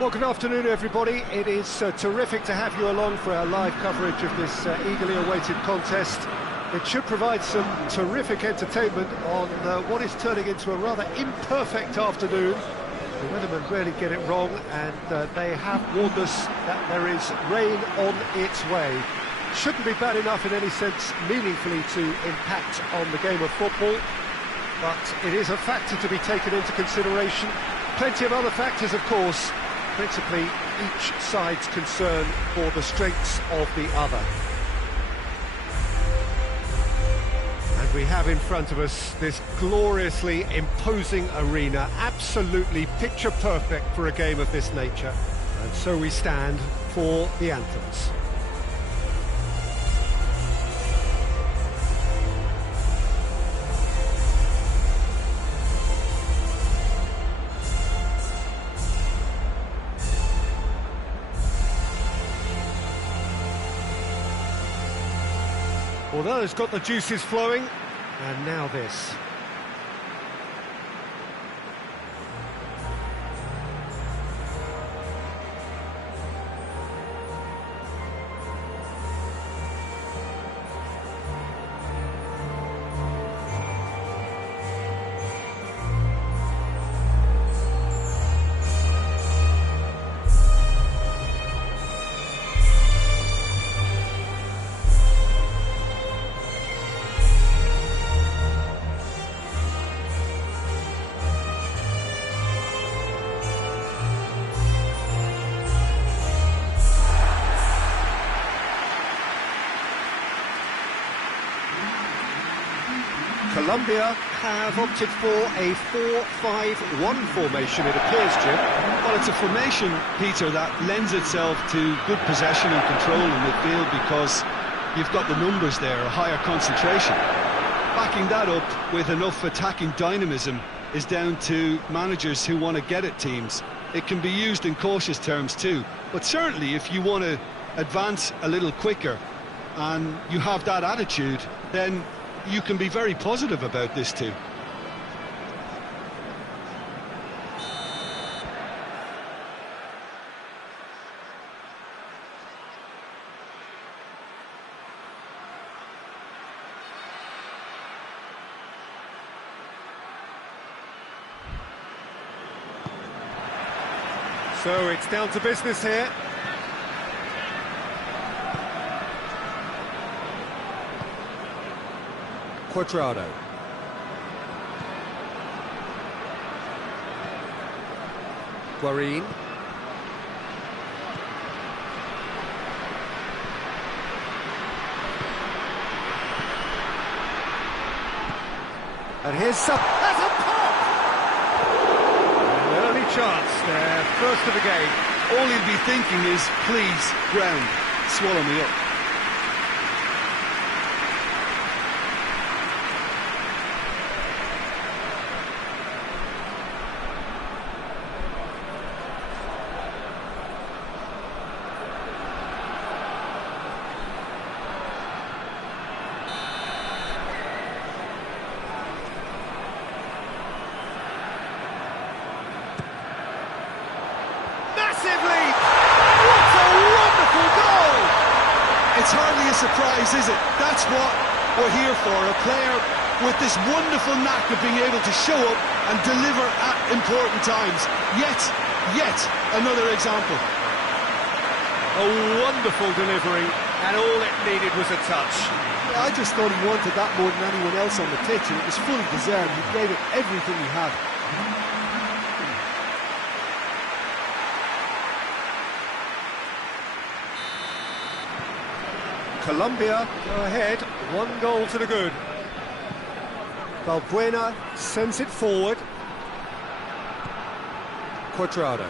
Well, good afternoon, everybody. It is terrific to have you along for our live coverage of this eagerly awaited contest. It should provide some terrific entertainment on what is turning into a rather imperfect afternoon. The weathermen rarely get it wrong, and they have warned us that there is rain on its way. Shouldn't be bad enough in any sense meaningfully to impact on the game of football, but it is a factor to be taken into consideration. Plenty of other factors, of course, principally each side's concern for the strengths of the other. And we have in front of us this gloriously imposing arena, absolutely picture perfect for a game of this nature. And so we stand for the anthems. Well, that has got the juices flowing, and now this. Colombia have opted for a 4-5-1 formation, it appears, Jim. Well, it's a formation, Peter, that lends itself to good possession and control in midfield because you've got the numbers there, a higher concentration. Backing that up with enough attacking dynamism is down to managers who want to get at teams. It can be used in cautious terms too, but certainly if you want to advance a little quicker and you have that attitude, then you can be very positive about this too. So it's down to business here. Cuadrado. Guarín. And here's some... That's a pop! An early chance there, first of the game. All you'll be thinking is, please, ground, swallow me up. It's hardly a surprise, is it? That's what we're here for, a player with this wonderful knack of being able to show up and deliver at important times. Yet another example. A wonderful delivery, and all it needed was a touch. Yeah, I just thought he wanted that more than anyone else on the pitch, and it was fully deserved. He gave it everything he had. Colombia go ahead, 1 goal to the good. Valbuena sends it forward. Cuadrado.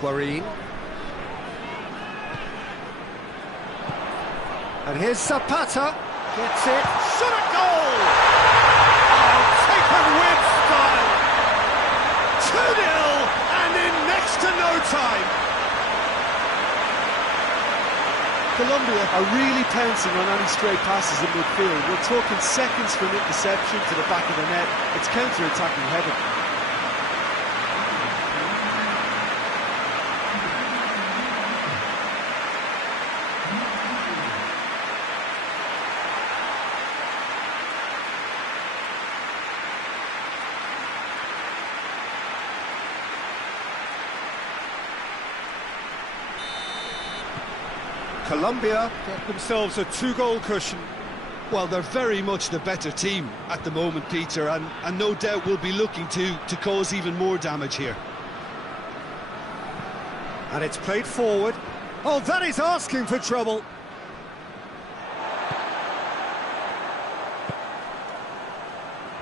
Guarín. And here's Zapata. Gets it. Shot at goal! Oh, taken with style. 2-0 and in next to no time. Colombia are really pouncing on any stray passes in midfield. We're talking seconds from interception to the back of the net. It's counter-attacking heaven. Colombia get themselves a 2-goal cushion. Well, they're very much the better team at the moment, Peter, and no doubt will be looking to cause even more damage here. And it's played forward. Oh, that is asking for trouble.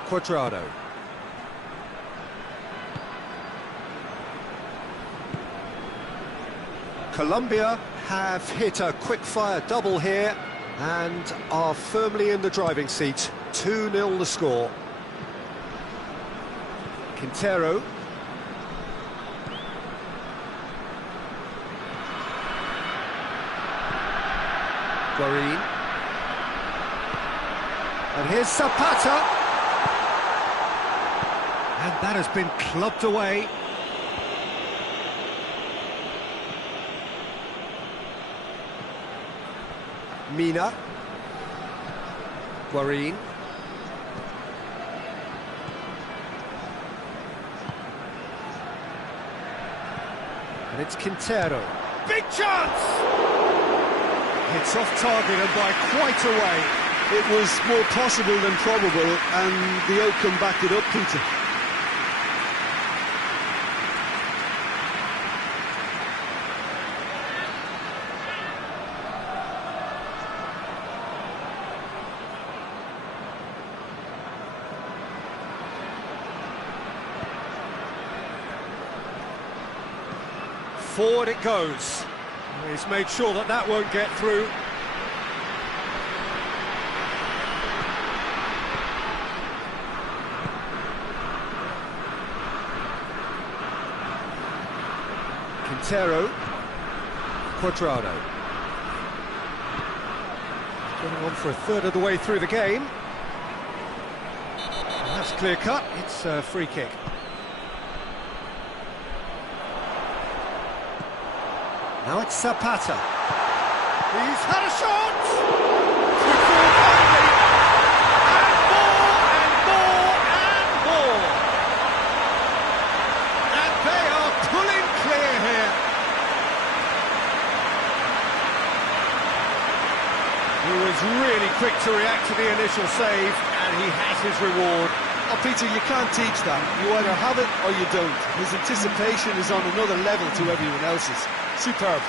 Cuadrado. Colombia have hit a quick-fire double here and are firmly in the driving seat. 2-0 the score. Quintero. Guarín. And here's Zapata. And that has been clubbed away. Mina. Guarín. And it's Quintero. Big chance! It's off target and by quite a way. It was more possible than probable, and the outcome backed it up, Peter. Forward it goes. He's made sure that that won't get through. Quintero. Cuadrado. Getting on for a third of the way through the game. And that's clear cut. It's a free kick. Now it's Zapata. He's had a shot! And more, and more, and more! And they are pulling clear here. He was really quick to react to the initial save, and he has his reward. Oh, Peter, you can't teach that. You either have it or you don't. His anticipation is on another level to everyone else's. Superb.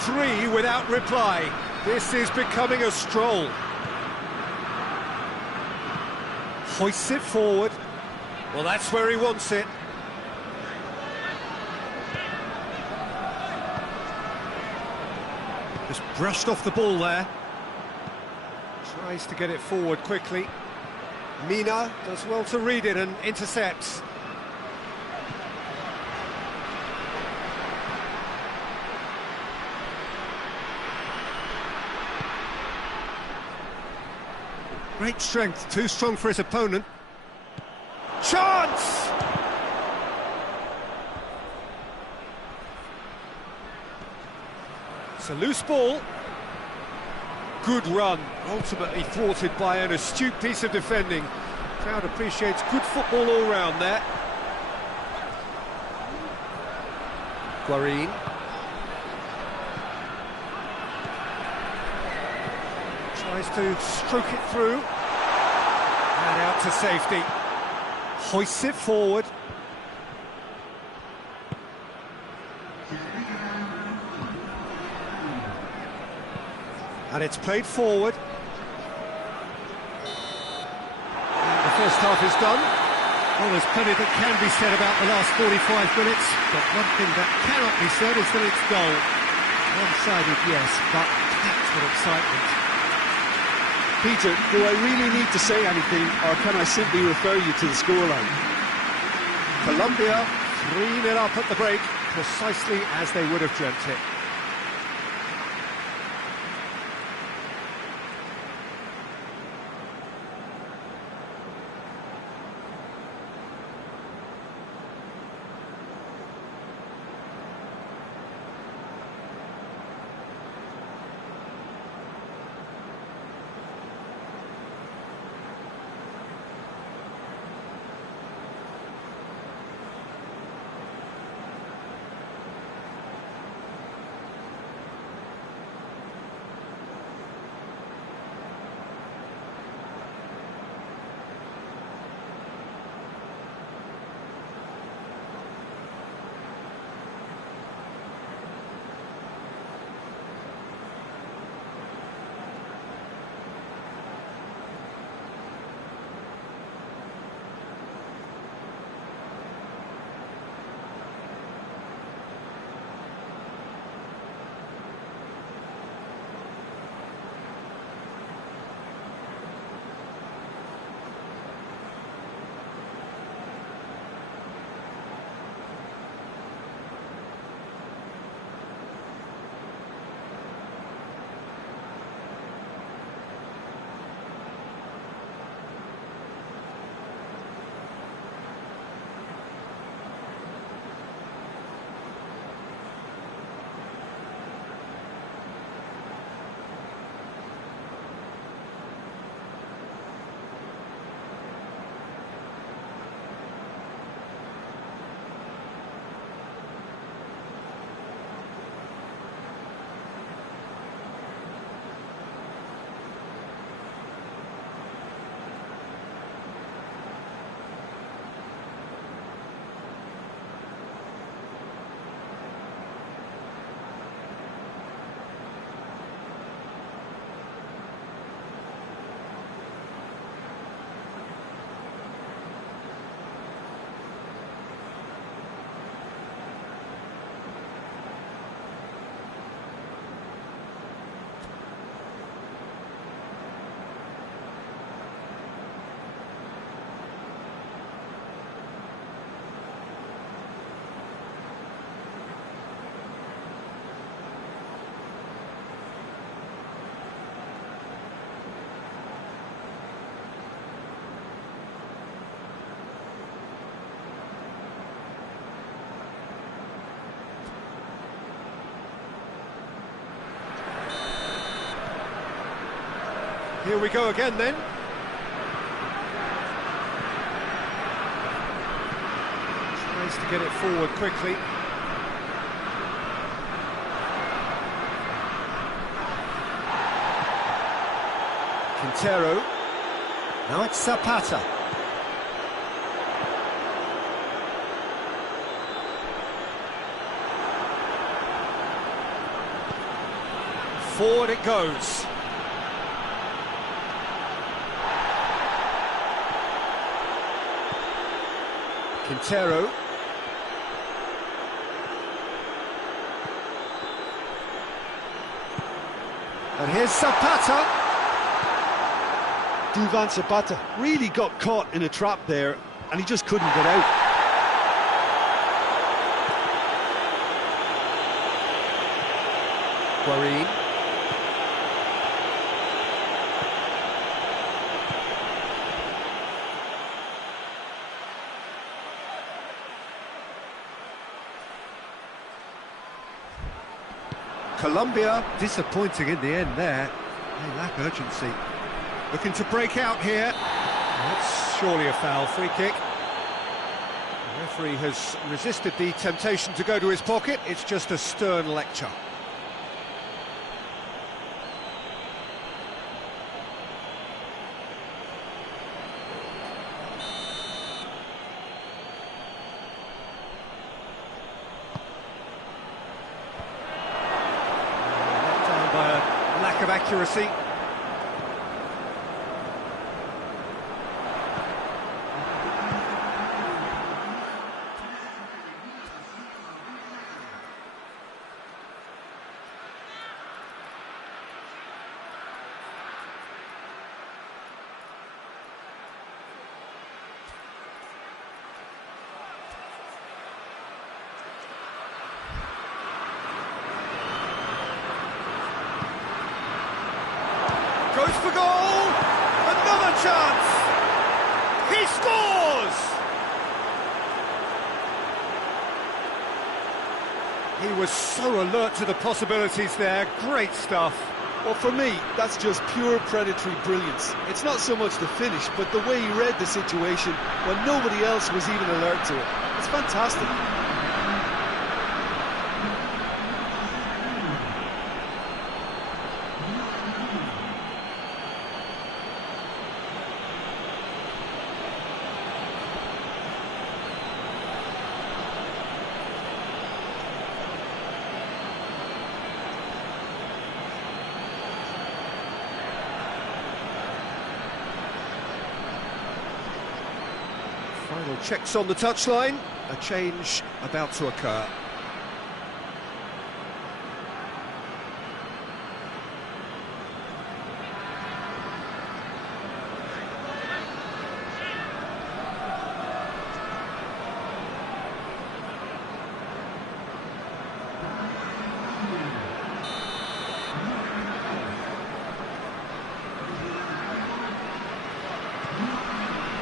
Three without reply. This is becoming a stroll. Hoists it forward. Well, that's where he wants it. Just brushed off the ball there. Tries to get it forward quickly. Mina does well to read it and intercepts. Great strength, too strong for his opponent. Chance! It's a loose ball. Good run, ultimately thwarted by an astute piece of defending. Crowd appreciates good football all round there. Guarín. Tries to stroke it through. And out to safety. Hoists it forward. And it's played forward. And the first half is done. Well, there's plenty that can be said about the last 45 minutes, but one thing that cannot be said is that it's dull. One-sided, yes, but packed with excitement. Peter, do I really need to say anything, or can I simply refer you to the scoreline? Colombia 3-0 up at the break, precisely as they would have dreamt it. Here we go again then. Tries to get it forward quickly. Quintero. Now it's Zapata. Forward it goes. Quintero. And here's Zapata. Duvan Zapata really got caught in a trap there, and he just couldn't get out. Guarín. Colombia disappointing in the end there. They lack urgency. Looking to break out here. That's surely a foul. Free kick. The referee has resisted the temptation to go to his pocket. It's just a stern lecture. Lack of accuracy. Goes for goal! Another chance! He scores! He was so alert to the possibilities there. Great stuff. Well, for me, that's just pure predatory brilliance. It's not so much the finish, but the way he read the situation when nobody else was even alert to it. It's fantastic. Final checks on the touchline. A change about to occur.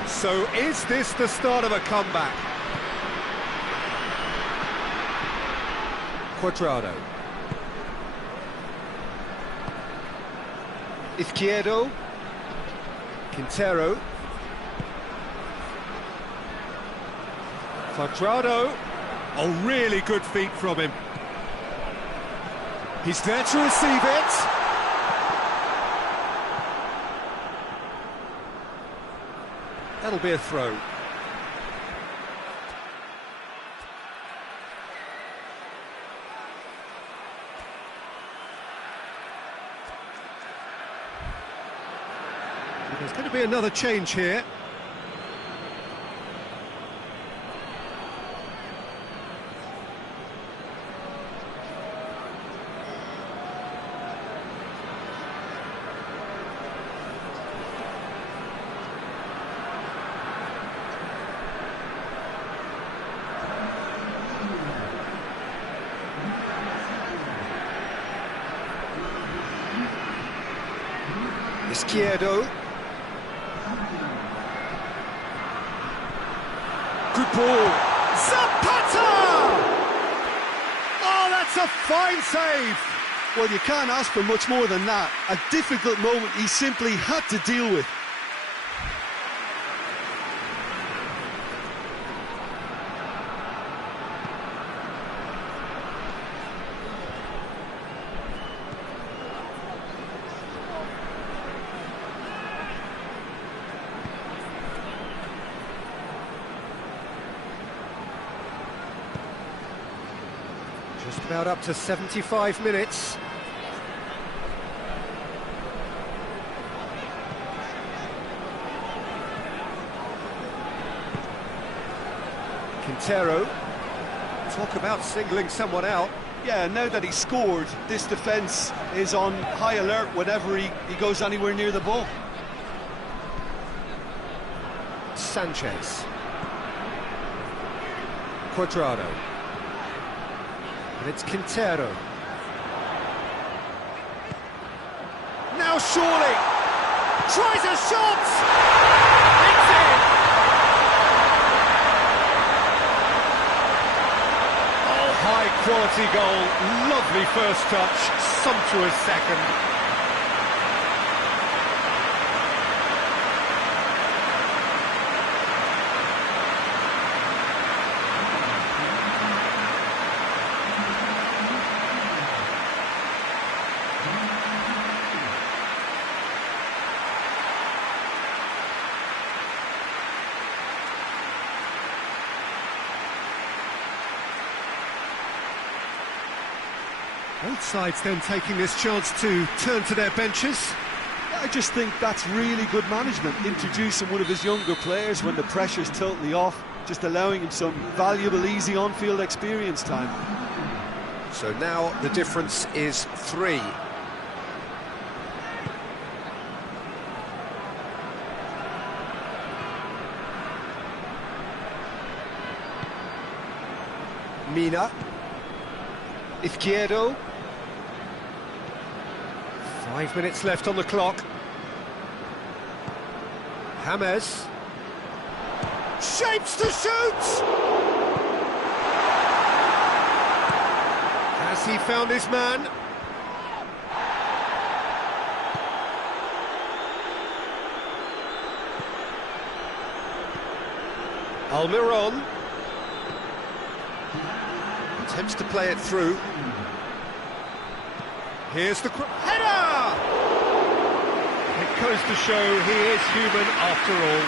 So is this the start of a comeback? Cuadrado. Izquierdo. Quintero. Cuadrado. Oh, really good feet from him. He's there to receive it. That'll be a throw. There's going to be another change here. Izquierdo. Good ball. Zapata! Oh, that's a fine save! Well, you can't ask for much more than that. A difficult moment he simply had to deal with. Just about up to 75 minutes. Quintero. Talk about singling someone out. Yeah, now that he scored, this defence is on high alert whenever he goes anywhere near the ball. Sanchez. Cuadrado. And it's Quintero. Now surely! Tries a shot! It's in! Oh, high quality goal. Lovely first touch. Sumptuous second. Both sides then taking this chance to turn to their benches. I just think that's really good management, introducing one of his younger players when the pressure's totally off, just allowing him some valuable, easy on-field experience time. So now the difference is 3. Mina. Izquierdo. 5 minutes left on the clock. James. Shapes to shoot! Has he found his man? Almiron attempts to play it through. Here's the header! It goes to show he is human after all.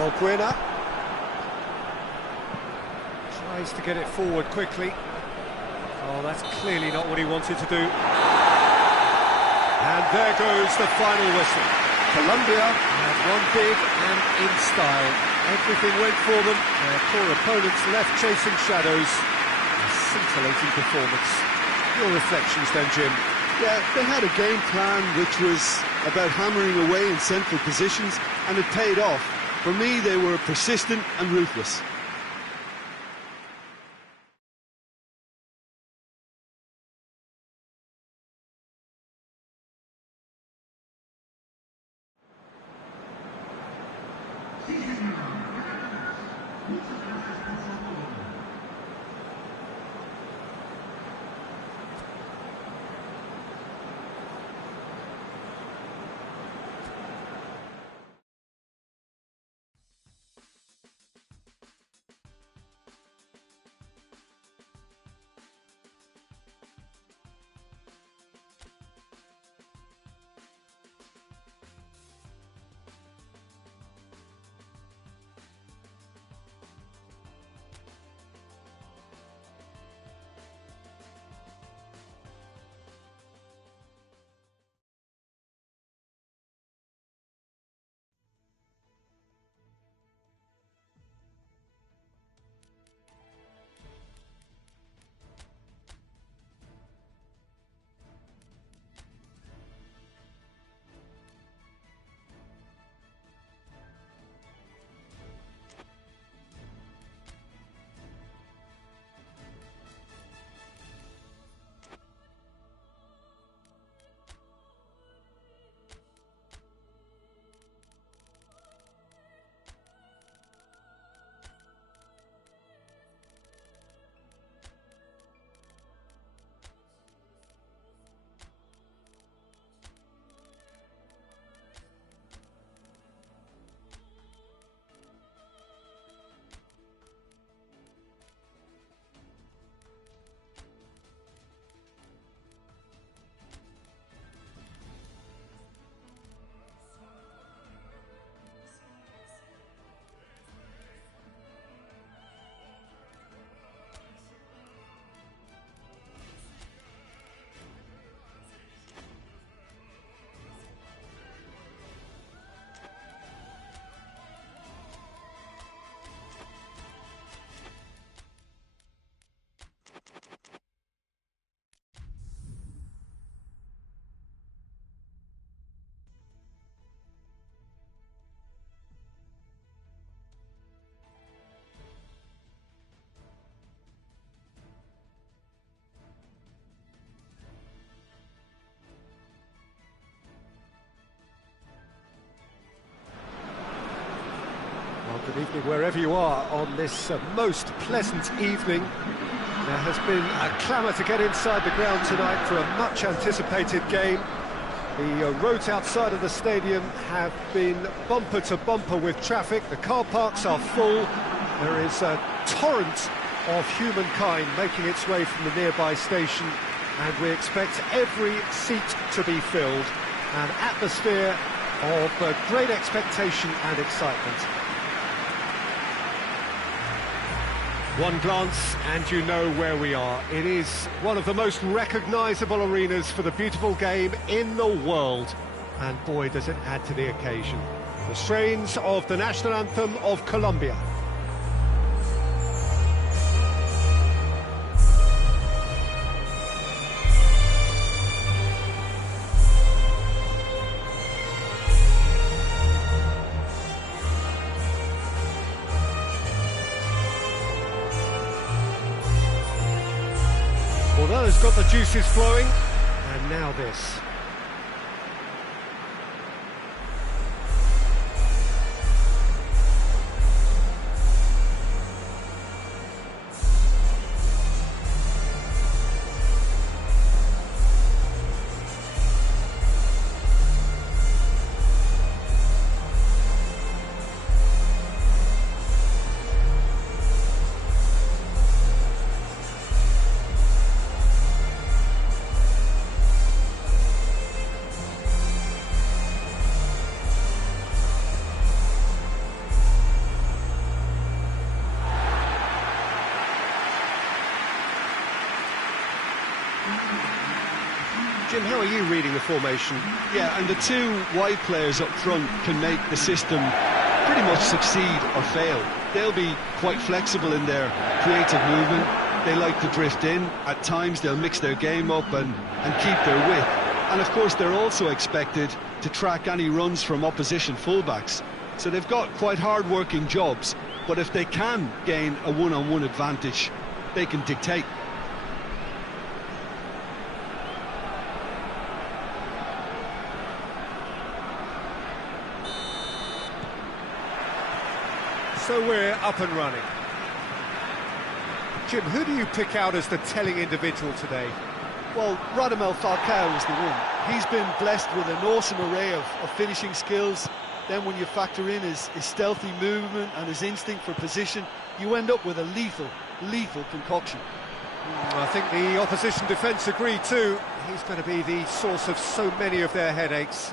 Balbuena tries to get it forward quickly. Oh, that's clearly not what he wanted to do. And there goes the final whistle. Colombia have won big and in style. Everything went for them. Their poor opponents left chasing shadows. A scintillating performance. Your reflections then, Jim? Yeah, they had a game plan which was about hammering away in central positions, and it paid off. For me, they were persistent and ruthless. Good evening wherever you are on this most pleasant evening. There has been a clamour to get inside the ground tonight for a much anticipated game. The roads outside of the stadium have been bumper to bumper with traffic. The car parks are full. There is a torrent of humankind making its way from the nearby station, and we expect every seat to be filled. An atmosphere of great expectation and excitement. One glance and you know where we are. It is one of the most recognisable arenas for the beautiful game in the world. And boy, does it add to the occasion. The strains of the national anthem of Colombia. Well, that has got the juices flowing, and now this. Jim, how are you reading the formation? Yeah, and the two wide players up front can make the system pretty much succeed or fail. They'll be quite flexible in their creative movement. They like to drift in. At times they'll mix their game up and keep their width. And of course they're also expected to track any runs from opposition fullbacks. So they've got quite hard-working jobs, but if they can gain a one-on-one advantage, they can dictate. So we're up and running. Jim, who do you pick out as the telling individual today? Well, Radamel Falcao is the one. He's been blessed with an awesome array of finishing skills. Then when you factor in his stealthy movement and his instinct for position, you end up with a lethal concoction. I think the opposition defence agree too. He's going to be the source of so many of their headaches.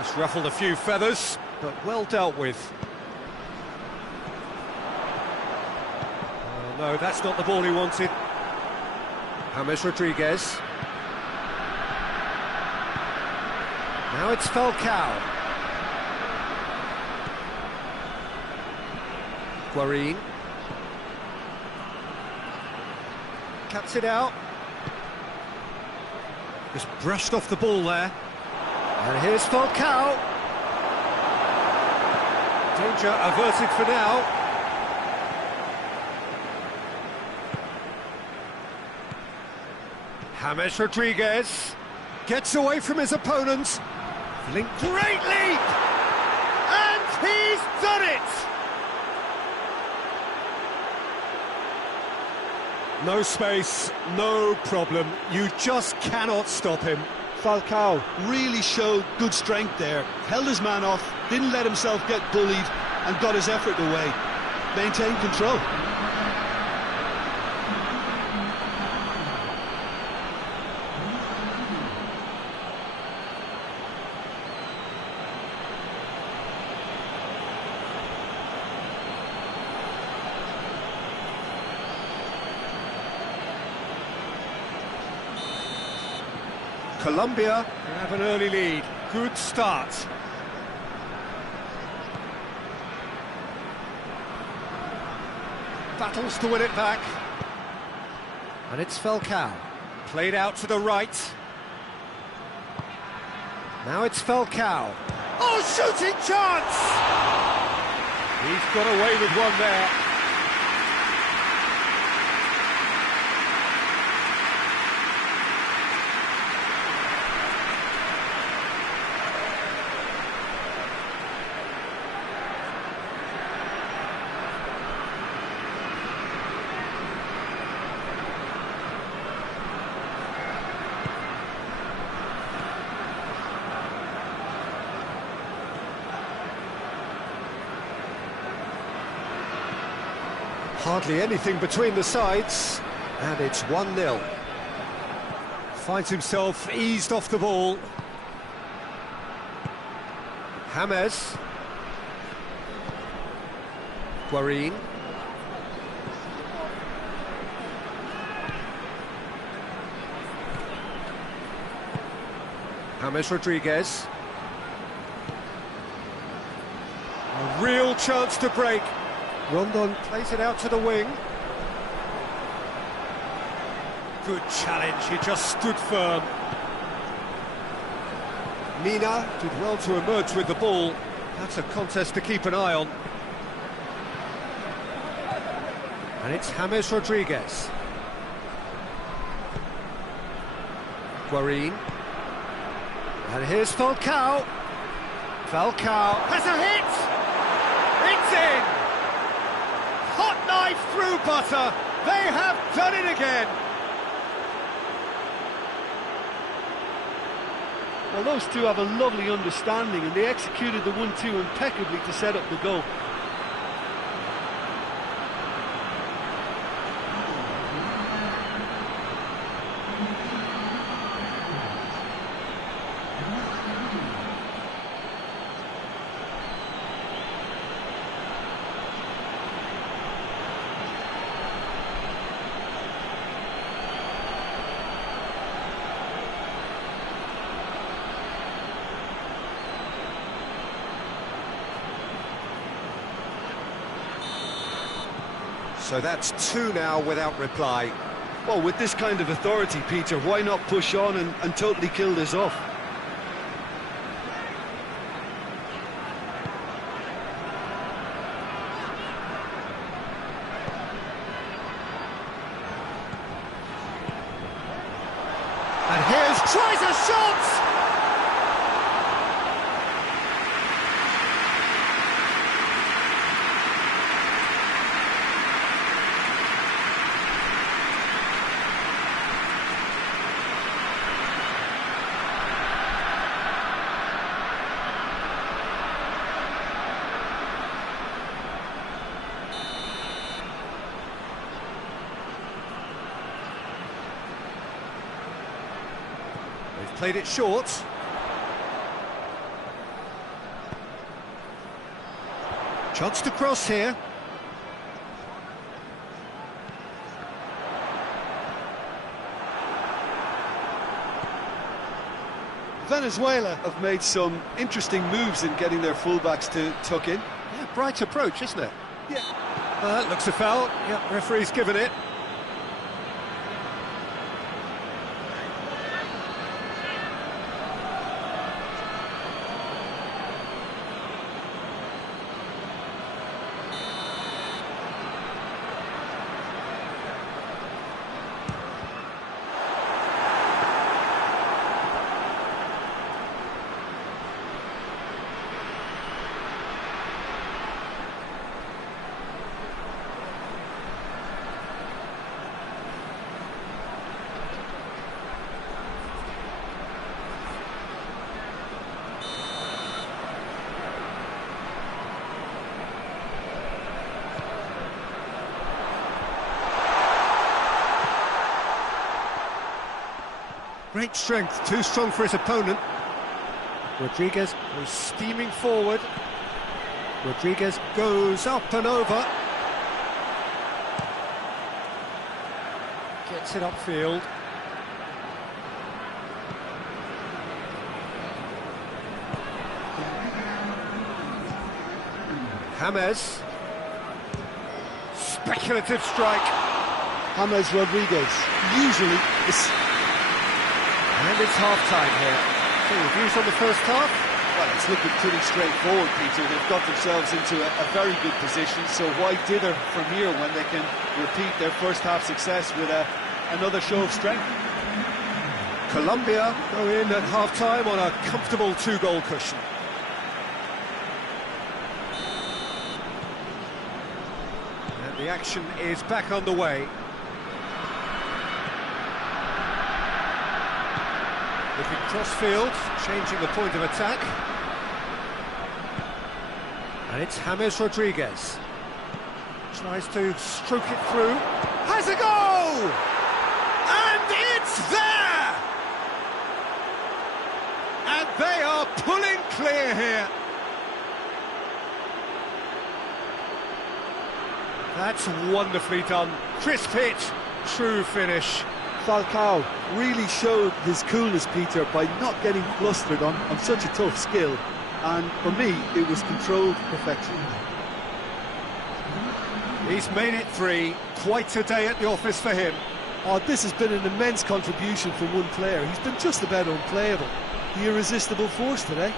It's ruffled a few feathers, but well dealt with. Oh, no, that's not the ball he wanted. James Rodriguez. Now it's Falcao. Guarín. Cuts it out. Just brushed off the ball there. And here's Falcao. Danger averted for now. James Rodriguez gets away from his opponent. Great leap! And he's done it! No space, no problem. You just cannot stop him. Falcao Really showed good strength there, held his man off, didn't let himself get bullied and got his effort away. Maintained control. Colombia have an early lead. Good start. Battles to win it back. And it's Falcao. Played out to the right. Now it's Falcao. Oh, shooting chance! He's got away with one there. Hardly anything between the sides, and it's 1-0. Finds himself eased off the ball. James. Guarín. James Rodriguez. A real chance to break. Rondon plays it out to the wing. Good challenge, he just stood firm. Mina did well to emerge with the ball. That's a contest to keep an eye on. And it's James Rodriguez. Guarín. And here's Falcao. Falcao has a hit! It's in! Hot knife through butter. They have done it again. Well, those two have a lovely understanding, and they executed the 1-2 impeccably to set up the goal. So that's two now without reply. Well, with this kind of authority, Peter, why not push on and totally kill this off? And here's tries a shot! They've played it short. Chance to cross here. Venezuela Have made some interesting moves in getting their fullbacks to tuck in. Yeah, bright approach, isn't it? Yeah. Looks a foul. Yeah, referee's given it. Great strength, too strong for his opponent. Rodriguez goes steaming forward. Rodriguez goes up and over. Gets it upfield. James. Speculative strike. James Rodriguez. Usually, And it's half-time here. So, reviews on the first half? Well, it's looking pretty straightforward, Peter. They've got themselves into a very good position, so why dither from here when they can repeat their first half success with another show of strength? Colombia go in at half-time on a comfortable two-goal cushion. And the action is back underway. Looking cross-field, changing the point of attack. And it's James Rodriguez. Tries to stroke it through. Has a goal! And it's there! That's wonderfully done. Crisp hit, true finish. Falcao really showed his coolness, Peter, by not getting flustered on such a tough skill. And for me, it was controlled perfection. He's made it 3. Quite a day at the office for him. Oh, this has been an immense contribution from one player. He's been just about unplayable. The irresistible force today.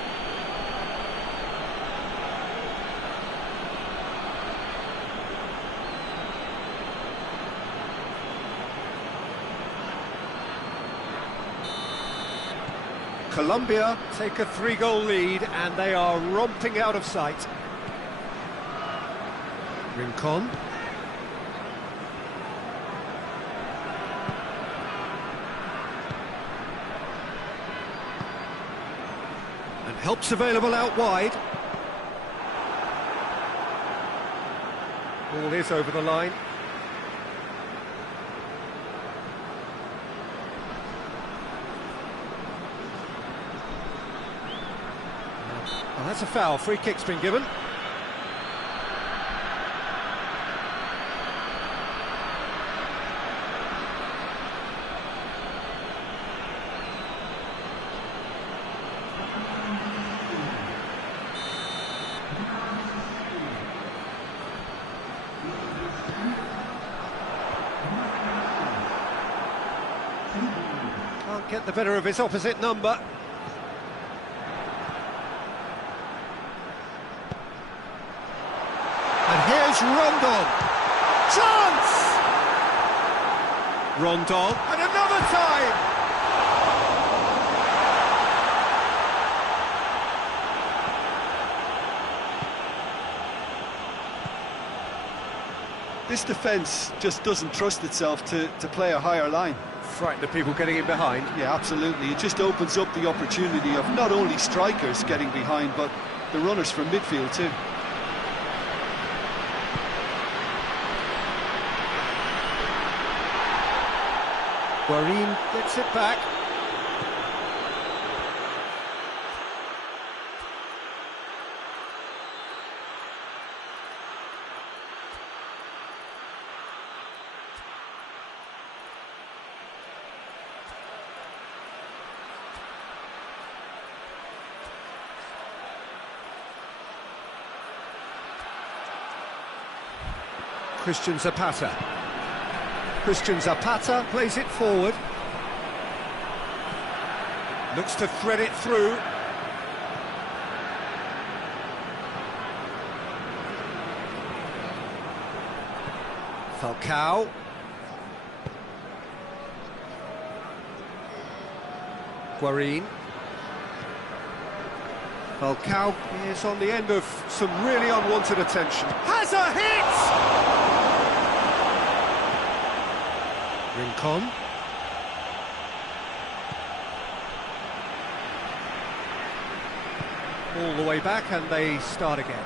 Colombia take a 3-goal lead and they are romping out of sight. Rincon. And help's available out wide. Ball is over the line. Oh, that's a foul. Free kick's been given. Can't get the better of his opposite number. And here's Rondon. Chance! Rondon. And another time! This defence just doesn't trust itself to play a higher line. Frightened of people getting in behind. Yeah, absolutely. It just opens up the opportunity of not only strikers getting behind, but the runners from midfield too. Guarín gets it back. Christian Zapata. Christian Zapata plays it forward. Looks to thread it through. Falcao. Guarín. Falcao is on the end of some really unwanted attention. Has a hit! Rincon. All the way back and they start again.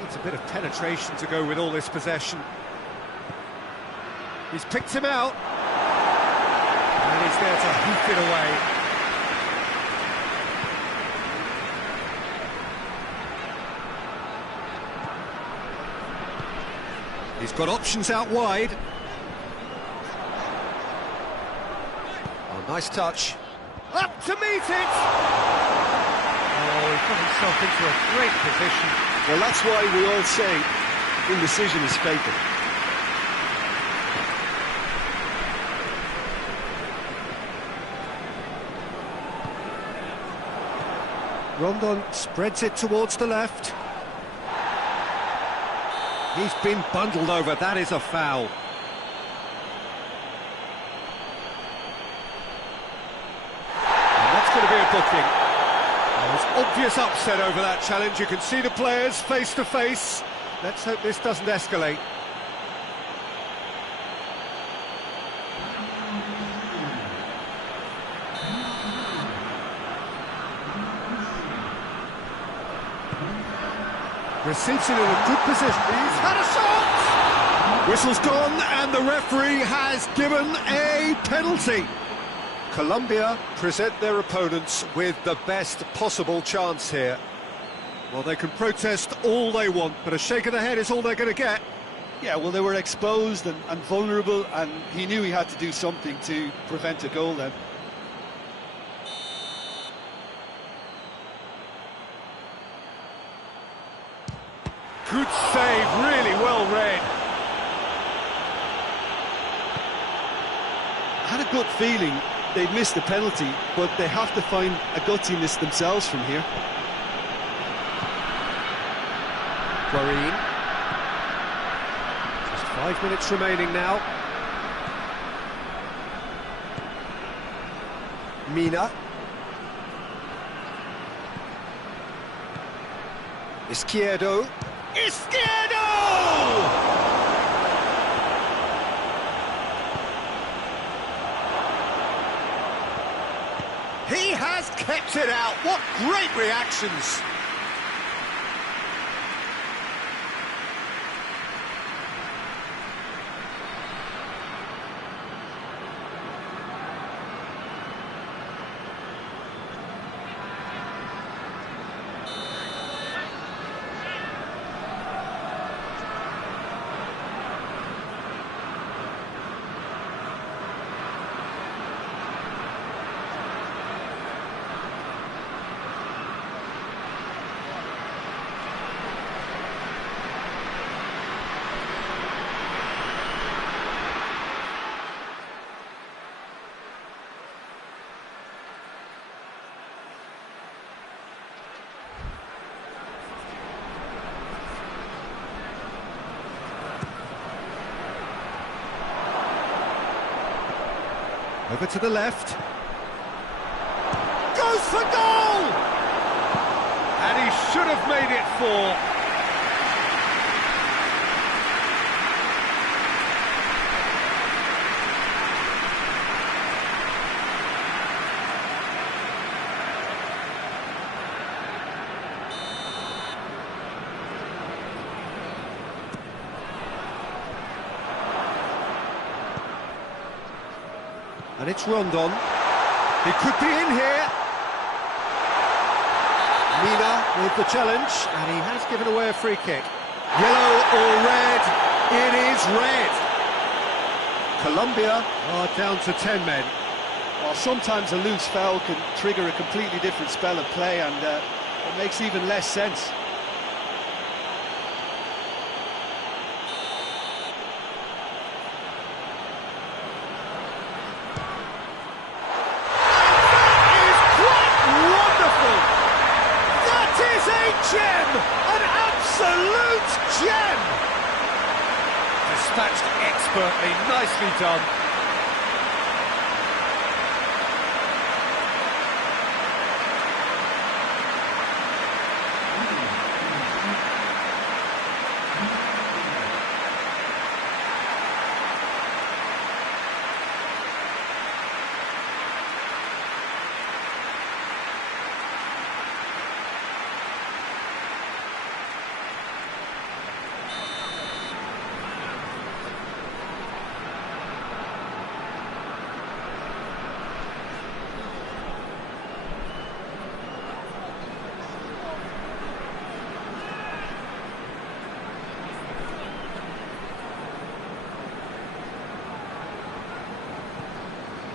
Needs a bit of penetration to go with all this possession. He's picked him out. And he's there to hoof it away. He's got options out wide. Oh, nice touch. Up to meet it! Oh, he put himself into a great position. Well, that's why we all say indecision is fatal. Rondon spreads it towards the left. He's been bundled over, that is a foul. And that's going to be a booking. There's obvious upset over that challenge. You can see the players face to face. Let's hope this doesn't escalate. Receives it in a good position. He's had a shot! Whistle's gone and the referee has given a penalty. Colombia present their opponents with the best possible chance here. Well, they can protest all they want, but a shake of the head is all they're going to get. Yeah, well, they were exposed and vulnerable, and he knew he had to do something to prevent a goal then. Good save, really well read. I had a gut feeling they'd missed the penalty, but they have to find a gutsiness themselves from here. Guarin. Just 5 minutes remaining now. Mina. Izquierdo. Izquierdo! He has kept it out. What great reactions! Over to the left. Goes for goal! And he should have made it 4. And it's Rondon. He could be in here. Mina with the challenge, and he has given away a free kick. Yellow or red? It is red. Colombia are down to 10 men. Well, sometimes a loose foul can trigger a completely different spell of play, and it makes even less sense. Gem! An absolute gem! Dispatched expertly, nicely done.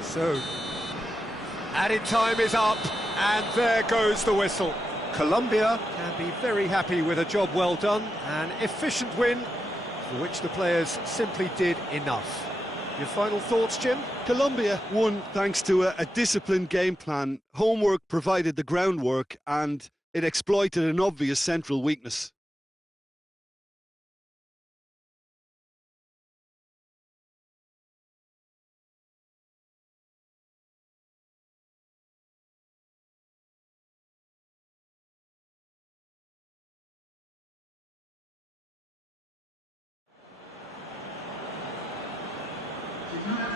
So, added time is up, and there goes the whistle. Colombia can be very happy with a job well done, an efficient win, for which the players simply did enough. Your final thoughts, Jim? Colombia won thanks to a disciplined game plan. Homework provided the groundwork, and it exploited an obvious central weakness. Did not